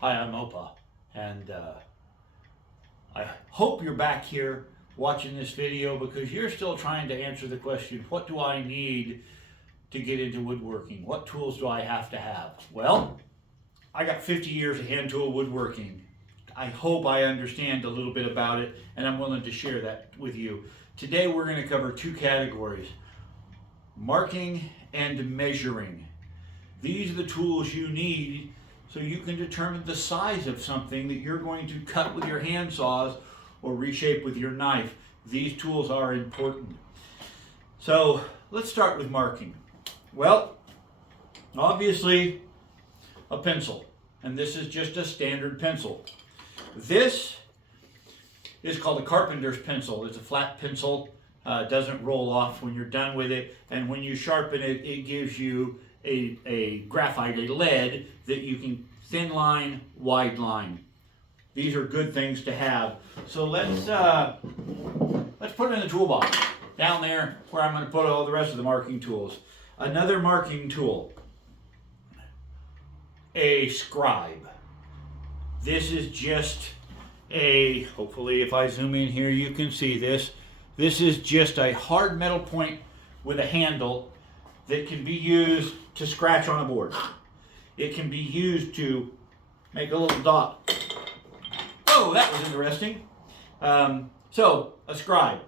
Hi, I'm Opa, and I hope you're back here watching this video because you're still trying to answer the question, what do I need to get into woodworking? What tools do I have to have? Well, I got 50 years of hand tool woodworking. I hope I understand a little bit about it, and I'm willing to share that with you. Today we're going to cover two categories, marking and measuring. These are the tools you need so you can determine the size of something that you're going to cut with your hand saws or reshape with your knife. These tools are important. So let's start with marking. Well, obviously a pencil, and this is just a standard pencil. This is called a carpenter's pencil. It's a flat pencil, doesn't roll off when you're done with it, and when you sharpen it, it gives you a graphite, a lead that you can thin line, wide line. These are good things to have. So let's put it in the toolbox down there where I'm going to put all the rest of the marking tools. Another marking tool, a scribe. This is just hopefully if I zoom in here you can see this. This is just a hard metal point with a handle that can be used to scratch on a board. It can be used to make a little dot. Oh, that was interesting. So, a scribe.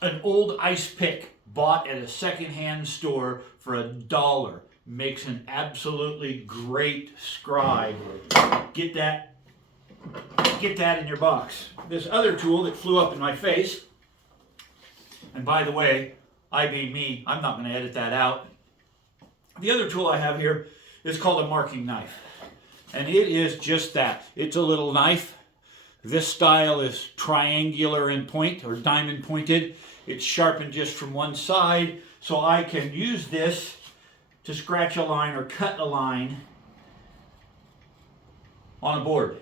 An old ice pick bought at a secondhand store for $1 makes an absolutely great scribe. Get that in your box. This other tool that flew up in my face, and by the way, I being me, I'm not going to edit that out. The other tool I have here is called a marking knife. And it is just that. It's a little knife. This style is triangular in point or diamond pointed. It's sharpened just from one side, so I can use this to scratch a line or cut a line on a board.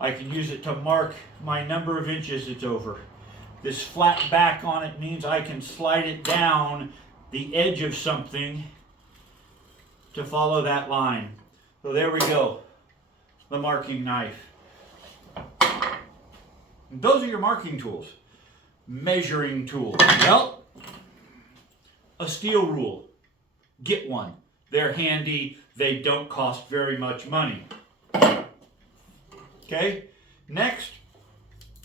I can use it to mark my number of inches it's over. This flat back on it means I can slide it down the edge of something to follow that line. So there we go, the marking knife. And those are your marking tools. Measuring tools. Well, a steel rule. Get one. They're handy. They don't cost very much money. Okay, next,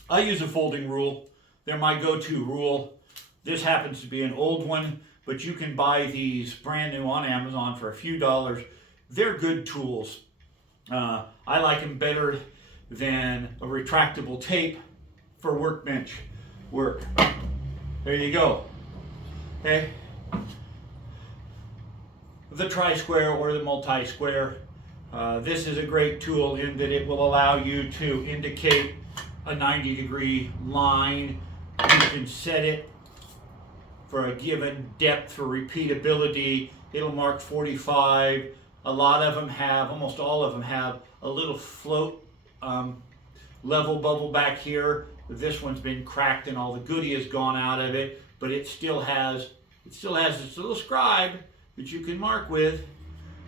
I use a folding rule. They're my go-to rule. This happens to be an old one, but you can buy these brand new on Amazon for a few dollars. They're good tools. I like them better than a retractable tape for workbench work. There you go. Okay. The tri-square or the multi-square. This is a great tool in that it will allow you to indicate a 90-degree line. You can set it for a given depth for repeatability. It'll mark 45. A lot of them have, almost all of them have a little float level bubble back here. This one's been cracked and all the goodie has gone out of it, but it still has this little scribe that you can mark with.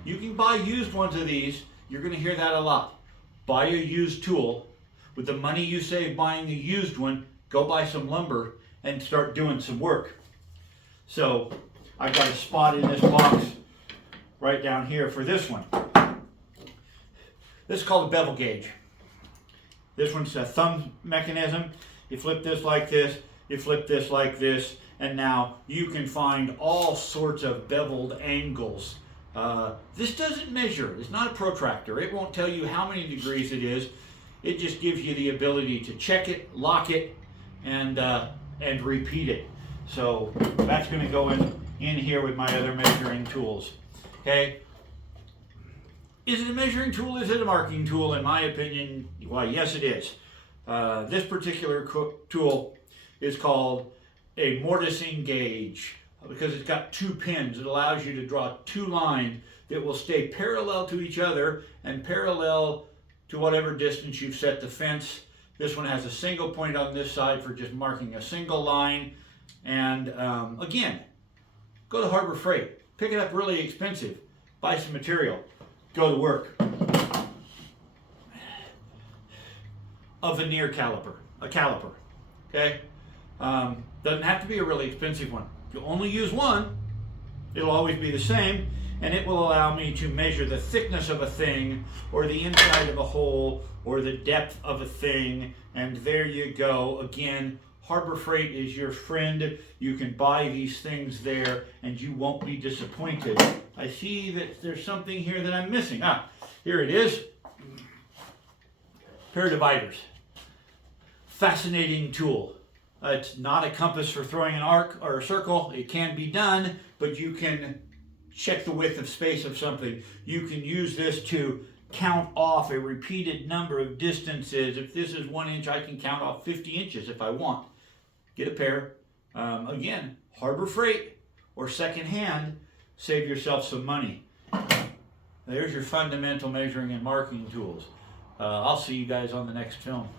You can buy used ones of these. You're going to hear that a lot. Buy a used tool. With the money you save buying the used one, go buy some lumber and start doing some work. So I've got a spot in this box right down here for this one. This is called a bevel gauge. This one's a thumb mechanism. You flip this like this, you flip this like this, and now you can find all sorts of beveled angles. This doesn't measure. It's not a protractor. It won't tell you how many degrees it is. It just gives you the ability to check it, lock it, and repeat it. So that's going to go in here with my other measuring tools. Okay. Is it a measuring tool? Is it a marking tool? In my opinion, why, yes it is. This particular tool is called a mortising gauge because it's got two pins. It allows you to draw two lines that will stay parallel to each other and parallel to whatever distance you've set the fence. This one has a single point on this side for just marking a single line. And again, go to Harbor Freight. Pick it up really expensive. Buy some material. Go to work. a veneer caliper, okay? Doesn't have to be a really expensive one. If you only use one, it'll always be the same, and it will allow me to measure the thickness of a thing, or the inside of a hole, or the depth of a thing, and there you go. Again, Harbor Freight is your friend. You can buy these things there, and you won't be disappointed. I see that there's something here that I'm missing. Here it is. Pair of dividers. Fascinating tool. It's not a compass for throwing an arc or a circle. It can be done, but you can check the width of space of something. You can use this to count off a repeated number of distances. If this is 1 inch, I can count off 50 inches if I want. Get a pair. Again, Harbor Freight or secondhand, save yourself some money. There's your fundamental measuring and marking tools. I'll see you guys on the next film.